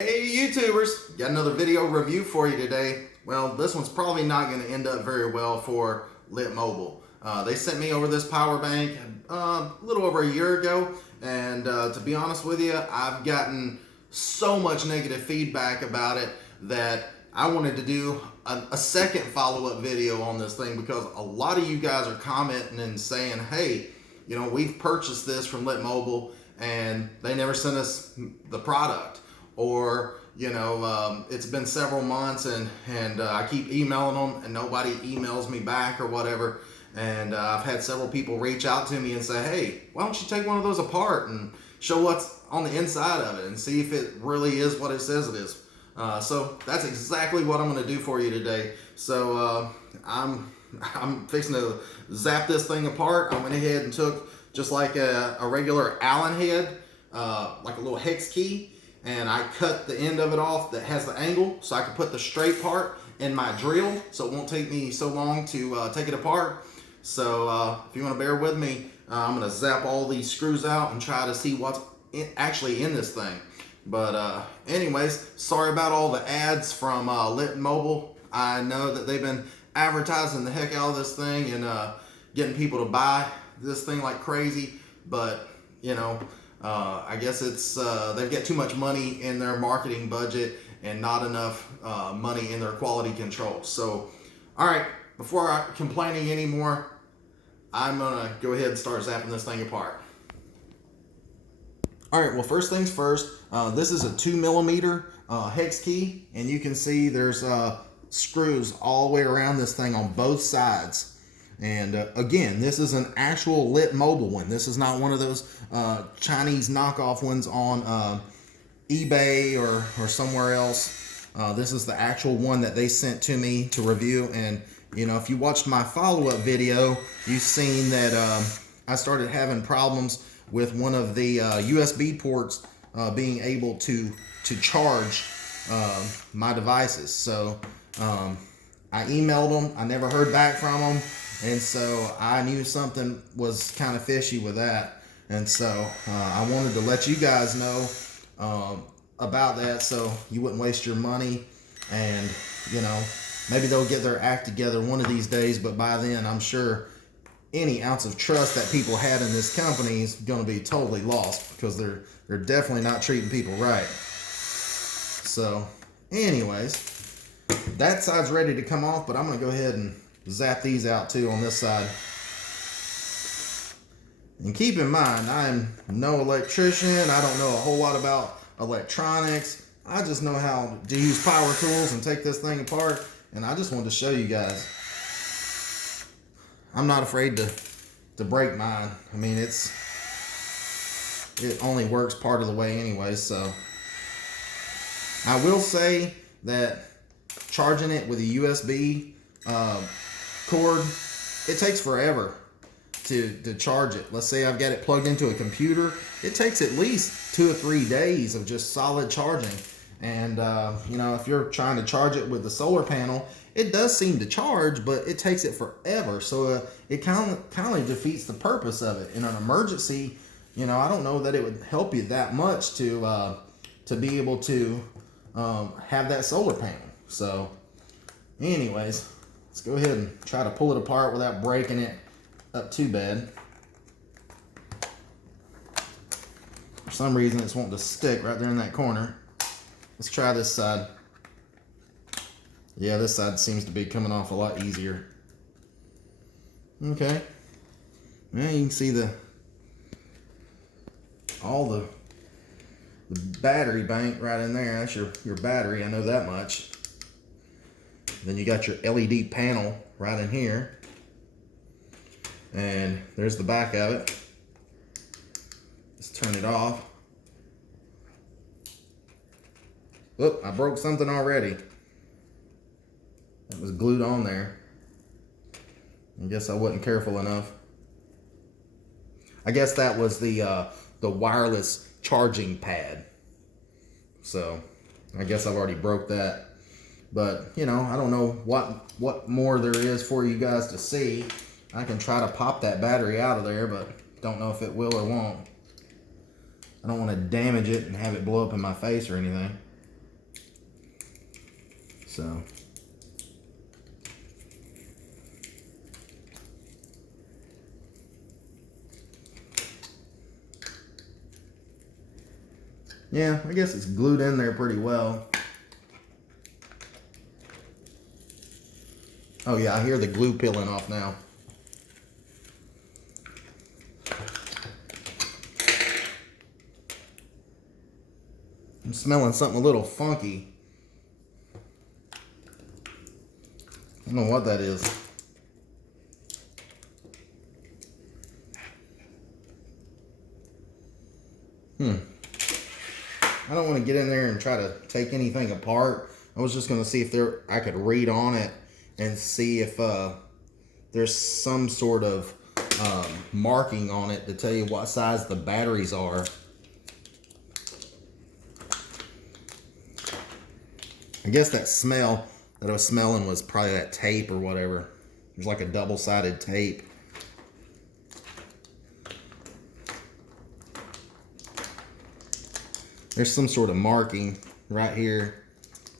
Hey YouTubers, got another video review for you today. Well, this one's probably not going to end up very well for Lit Mobile. They sent me over this power bank a little over a year ago, and to be honest with you, I've gotten so much negative feedback about it that I wanted to do a second follow-up video on this thing because a lot of you guys are commenting and saying, hey, you know, we've purchased this from Lit Mobile and they never sent us the product. Or, you know, it's been several months and I keep emailing them and nobody emails me back or whatever. And I've had several people reach out to me and say, hey, why don't you take one of those apart and show what's on the inside of it and see if it really is what it says it is. So that's exactly what I'm going to do for you today. So I'm fixing to zap this thing apart. I went ahead and took just like a regular Allen head, like a little hex key, and I cut the end of it off that has the angle so I can put the straight part in my drill so it won't take me so long to take it apart. So if you want to bear with me, I'm going to zap all these screws out and try to see what's actually in this thing. But anyways, sorry about all the ads from Lit Mobile. I know that they've been advertising the heck out of this thing and getting people to buy this thing like crazy, but you know, I guess it's they've got too much money in their marketing budget and not enough money in their quality control. So, all right, before I'm complaining anymore, I'm gonna go ahead and start zapping this thing apart. All right, well, first things first, this is a 2mm hex key, and you can see there's screws all the way around this thing on both sides. And again, this is an actual Lit Mobile one. This is not one of those Chinese knockoff ones on eBay or somewhere else. This is the actual one that they sent to me to review. And you know, if you watched my follow-up video, you've seen that I started having problems with one of the USB ports being able to charge my devices. So I emailed them. I never heard back from them. And so I knew something was kind of fishy with that. And so I wanted to let you guys know about that so you wouldn't waste your money. And, you know, maybe they'll get their act together one of these days. But by then, I'm sure any ounce of trust that people had in this company is going to be totally lost because they're definitely not treating people right. So anyways, that side's ready to come off, but I'm going to go ahead and zap these out too on this side. And keep in mind, I'm no electrician. I don't know a whole lot about electronics. I just know how to use power tools and take this thing apart. And I just wanted to show you guys. I'm not afraid to break mine. I mean, it only works part of the way anyway. So I will say that charging it with a USB cord, it takes forever to charge it. Let's say I've got it plugged into a computer. It takes at least 2 or 3 days of just solid charging. And you know, if you're trying to charge it with the solar panel, it does seem to charge, but it takes it forever. So it kind of defeats the purpose of it. In an emergency, you know, I don't know that it would help you that much to be able to have that solar panel. So anyways, let's go ahead and try to pull it apart without breaking it up too bad. For some reason, it's wanting to stick right there in that corner. Let's try this side. Yeah, this side seems to be coming off a lot easier. Okay. Well, you can see all the battery bank right in there. That's your battery, I know that much. Then you got your LED panel right in here. And there's the back of it. Let's turn it off. Oop, I broke something already. That was glued on there. I guess I wasn't careful enough. I guess that was the wireless charging pad. So I guess I've already broke that. But, you know, I don't know what more there is for you guys to see. I can try to pop that battery out of there, but don't know if it will or won't. I don't want to damage it and have it blow up in my face or anything. So yeah, I guess it's glued in there pretty well. Oh yeah, I hear the glue peeling off now. I'm smelling something a little funky. I don't know what that is. I don't want to get in there and try to take anything apart. I was just going to see if I could read on it and see if there's some sort of marking on it to tell you what size the batteries are. I guess that smell that I was smelling was probably that tape or whatever. There's like a double-sided tape. There's some sort of marking right here.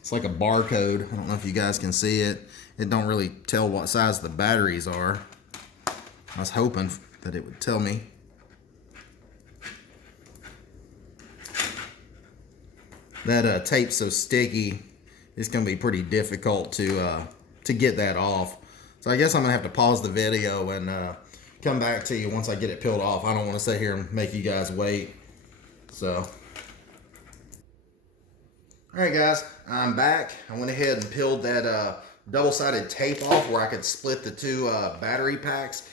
It's like a barcode. I don't know if you guys can see it. It don't really tell what size the batteries are. I was hoping that it would tell me. That tape's so sticky, it's gonna be pretty difficult to get that off. So I guess I'm gonna have to pause the video and come back to you once I get it peeled off. I don't want to sit here and make you guys wait. So. Alright guys, I'm back. I went ahead and peeled that double-sided tape off where I could split the two battery packs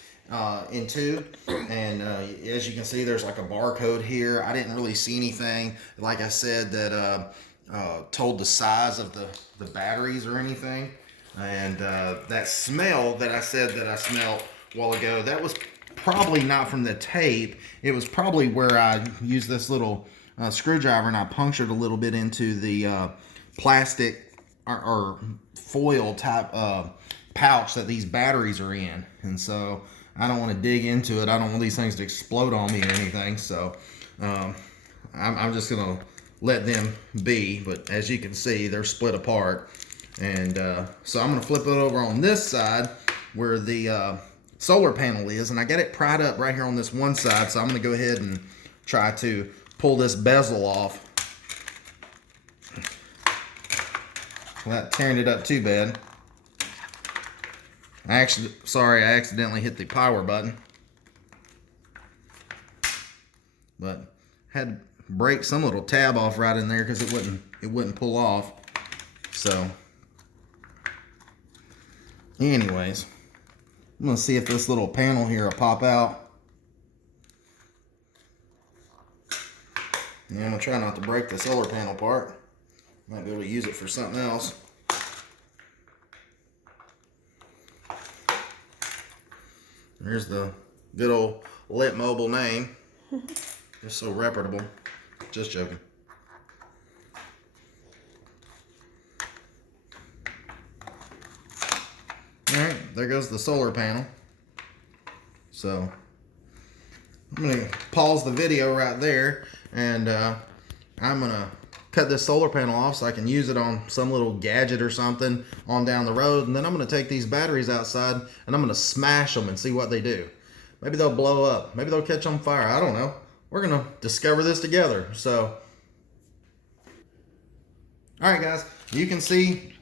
in two. And as you can see, there's like a barcode here. I didn't really see anything, like I said, that told the size of the batteries or anything. And that smell that I said that I smelled a while ago, that was probably not from the tape. It was probably where I used this little screwdriver and I punctured a little bit into the plastic or foil type pouch that these batteries are in. And so I don't want to dig into it. I don't want these things to explode on me or anything. So I'm just going to let them be. But as you can see, they're split apart. And so I'm going to flip it over on this side where the solar panel is. And I got it pried up right here on this one side. So I'm going to go ahead and try to pull this bezel off without tearing it up too bad. I accidentally hit the power button, but had to break some little tab off right in there because it wouldn't pull off. So anyways, I'm gonna see if this little panel here will pop out. And I'm gonna try not to break the solar panel part. Might be able to use it for something else. There's the good old Lit Mobile name. Just so reputable. Just joking. Alright, there goes the solar panel. So I'm gonna pause the video right there, and I'm gonna cut this solar panel off so I can use it on some little gadget or something on down the road. And then I'm gonna take these batteries outside and I'm gonna smash them and see what they do. Maybe they'll blow up. Maybe they'll catch on fire. I don't know. We're gonna discover this together. So, all right, guys, you can see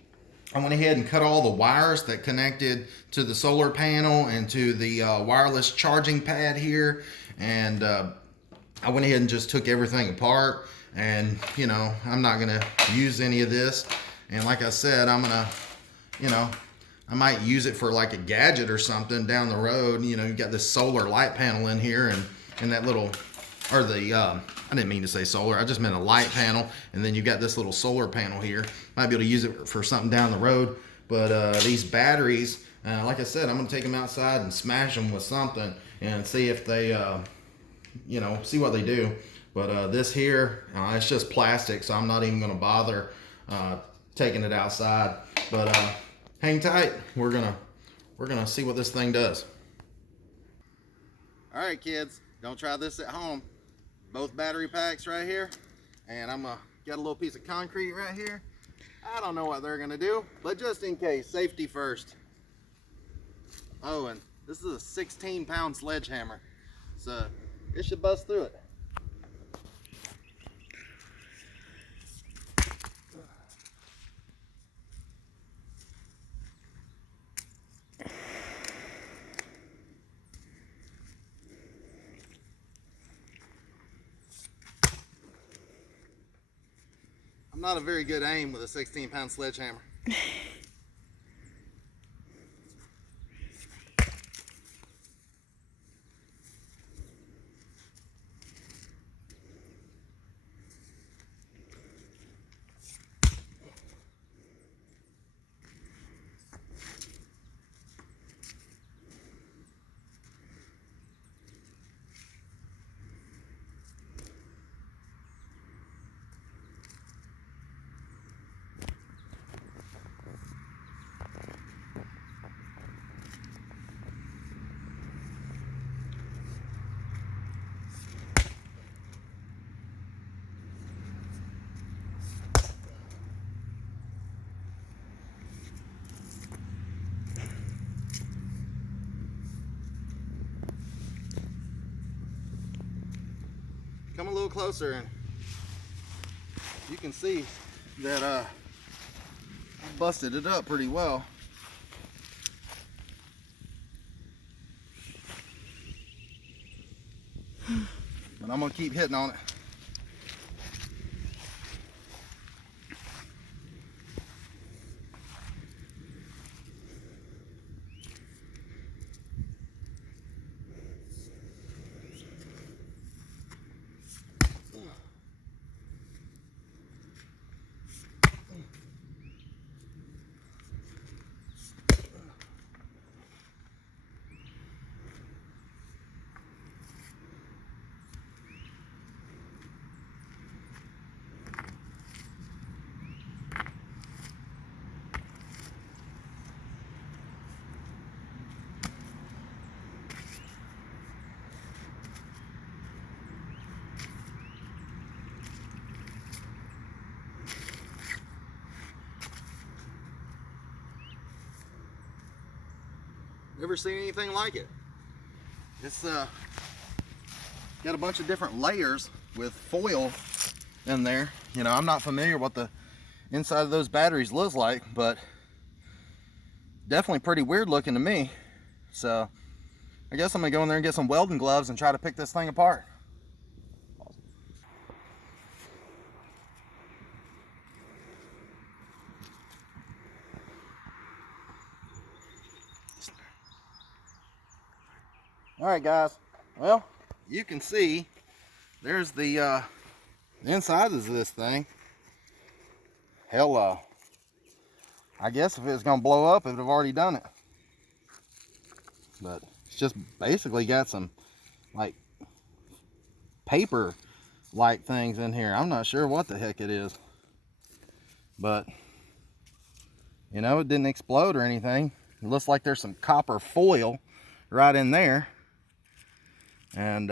I went ahead and cut all the wires that connected to the solar panel and to the wireless charging pad here. And I went ahead and just took everything apart. And, you know, I'm not going to use any of this. And like I said, I'm going to, you know, I might use it for like a gadget or something down the road. You know, you got this solar light panel in here and that little, or the, I didn't mean to say solar. I just meant a light panel. And then you got this little solar panel here. Might be able to use it for something down the road. But these batteries, like I said, I'm going to take them outside and smash them with something and see if they, you know, see what they do. But this here, it's just plastic, so I'm not even going to bother taking it outside. But hang tight. We're gonna see what this thing does. All right, kids, don't try this at home. Both battery packs right here, and I'm gonna get a little piece of concrete right here, I don't know what they're gonna do, but just in case, safety first. Oh, and this is a 16-pound sledgehammer, so it should bust through it. I'm not a very good aim with a 16-pound sledgehammer. Come a little closer and you can see that I busted it up pretty well. But I'm gonna keep hitting on it. Never seen anything like it. It's got a bunch of different layers with foil in there. You know, I'm not familiar what the inside of those batteries looks like, but definitely pretty weird looking to me. So I guess I'm gonna go in there and get some welding gloves and try to pick this thing apart. All right, guys. Well, you can see there's the inside of this thing. Hell, I guess if it was gonna blow up, it would have already done it. But it's just basically got some like paper-like things in here. I'm not sure what the heck it is, but you know, it didn't explode or anything. It looks like there's some copper foil right in there. And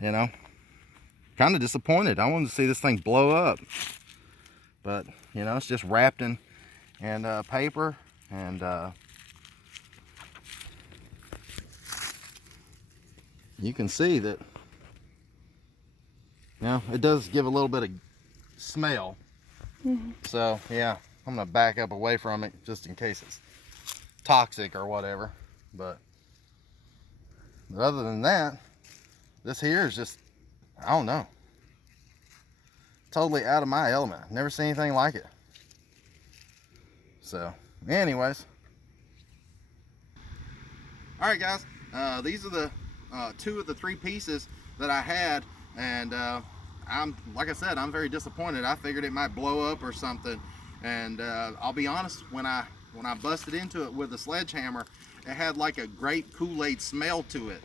you know, kind of disappointed. I wanted to see this thing blow up, but you know, it's just wrapped in paper, and you can see that, you know, it does give a little bit of smell. So yeah, I'm gonna back up away from it just in case it's toxic or whatever. But other than that, this here is just, I don't know, totally out of my element. Never seen anything like it. So anyways, all right guys, these are the 2 of the 3 pieces that I had, and I'm, like I said, I'm very disappointed. I figured it might blow up or something, and I'll be honest, when I busted into it with a sledgehammer, it had like a grape Kool-Aid smell to it,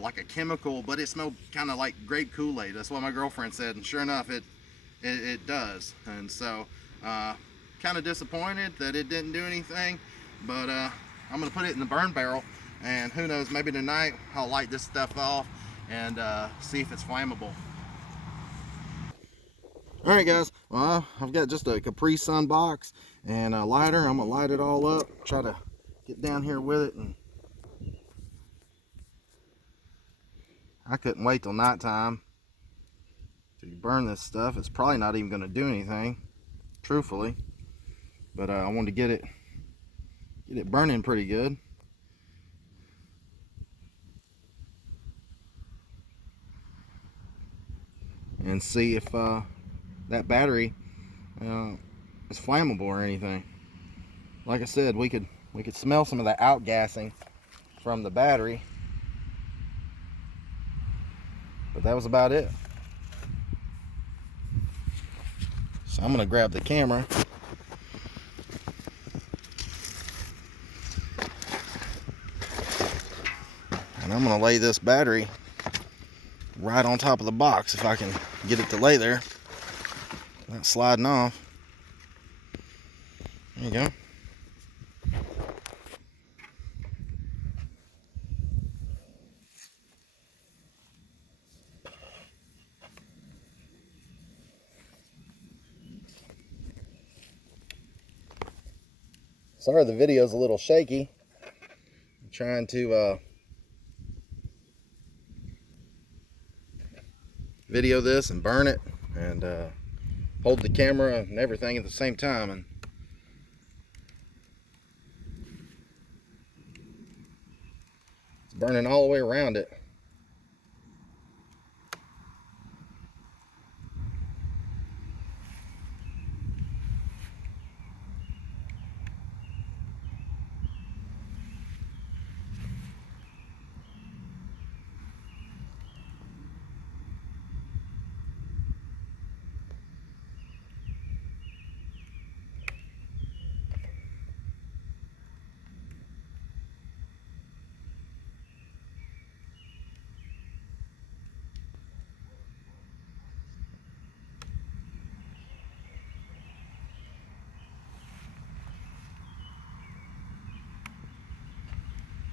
like a chemical, but it smelled kind of like grape Kool-Aid. That's what my girlfriend said, and sure enough, it does. And so kind of disappointed that it didn't do anything, but I'm gonna put it in the burn barrel, and who knows, maybe tonight I'll light this stuff off and see if it's flammable. All right, guys. Well, I've got just a Capri Sun box and a lighter. I'm gonna light it all up. Try to get down here with it, and I couldn't wait till nighttime to burn this stuff. It's probably not even gonna do anything, truthfully. But I wanted to get it burning pretty good. And see if that battery is flammable or anything. Like I said, we could smell some of the outgassing from the battery, but that was about it. So I'm gonna grab the camera and I'm gonna lay this battery right on top of the box if I can get it to lay there, not sliding off. There you go. Sorry the video's a little shaky. I'm trying to video this and burn it and hold the camera and everything at the same time, and it's burning all the way around it.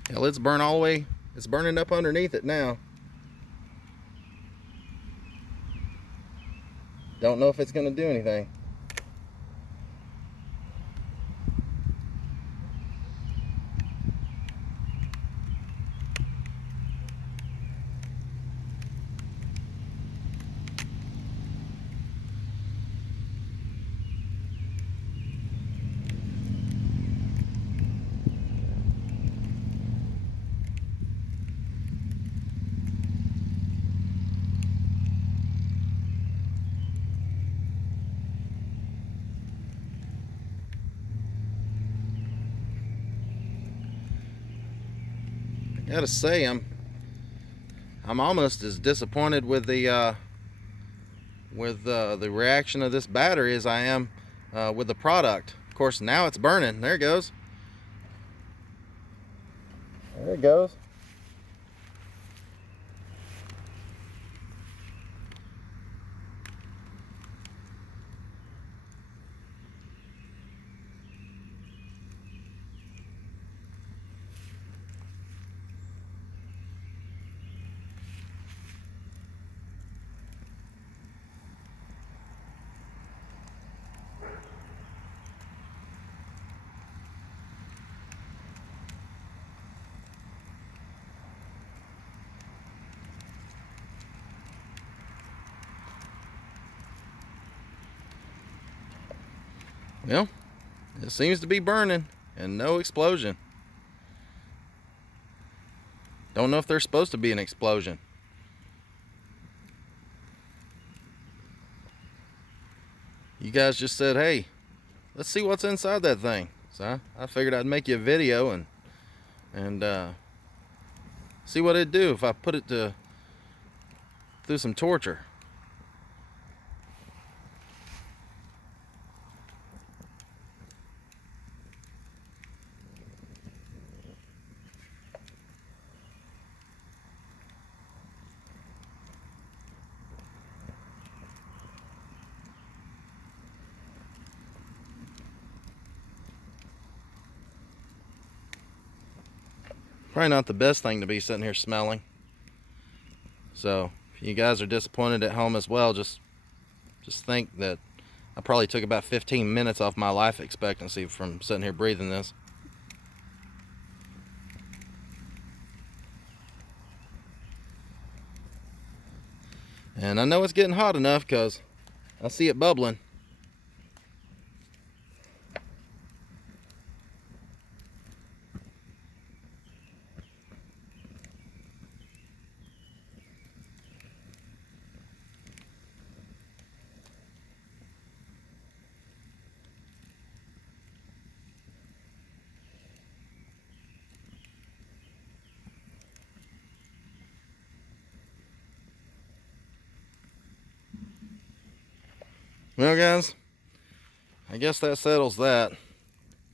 Hell, it's burned all the way. It's burning up underneath it now. Don't know if it's going to do anything. I gotta say, I'm almost as disappointed with the reaction of this battery as I am with the product. Of course, now it's burning. There it goes. There it goes. Well, it seems to be burning and no explosion. Don't know if there's supposed to be an explosion. You guys just said, hey, let's see what's inside that thing. So I figured I'd make you a video and see what it'd do if I put it through some torture. Probably not the best thing to be sitting here smelling. So if you guys are disappointed at home as well, just Just think that I probably took about 15 minutes off my life expectancy from sitting here breathing this. And I know it's getting hot enough because I see it bubbling. Well, guys, I guess that settles that.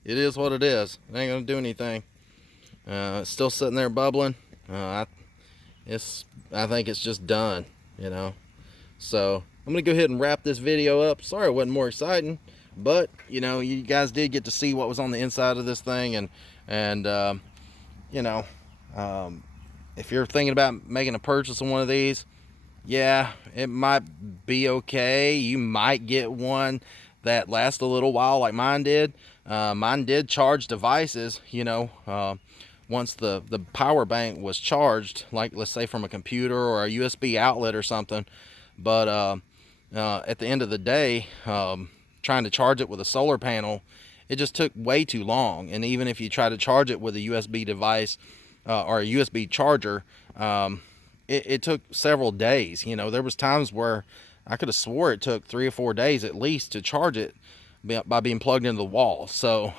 It is what it is. It ain't gonna do anything. It's still sitting there bubbling. I think it's just done, you know. So I'm gonna go ahead and wrap this video up. Sorry it wasn't more exciting, but you know, you guys did get to see what was on the inside of this thing, and you know, if you're thinking about making a purchase of one of these, yeah, it might be okay. You might get one that lasts a little while like mine did. Mine did charge devices, you know, once the power bank was charged, like let's say from a computer or a USB outlet or something. But at the end of the day, trying to charge it with a solar panel, it just took way too long. And even if you try to charge it with a USB device or a USB charger, it took several days. You know, there was times where I could have swore it took 3 or 4 days at least to charge it by being plugged into the wall. So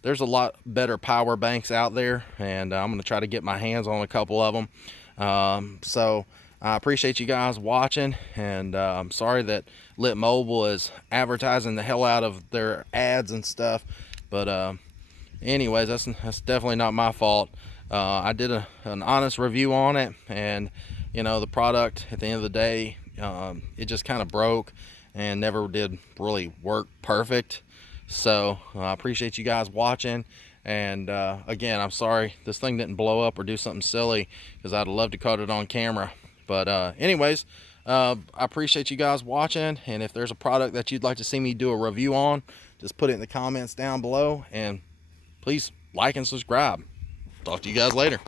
there's a lot better power banks out there, and I'm going to try to get my hands on a couple of them. So I appreciate you guys watching, and I'm sorry that Lit Mobile is advertising the hell out of their ads and stuff, but anyways, that's definitely not my fault. I did an honest review on it, and you know, the product at the end of the day, it just kind of broke and never did really work perfect. So I appreciate you guys watching, and again, I'm sorry this thing didn't blow up or do something silly, because I'd love to cut it on camera. But anyways, I appreciate you guys watching, and if there's a product that you'd like to see me do a review on, just put it in the comments down below, and please like and subscribe. Talk to you guys later.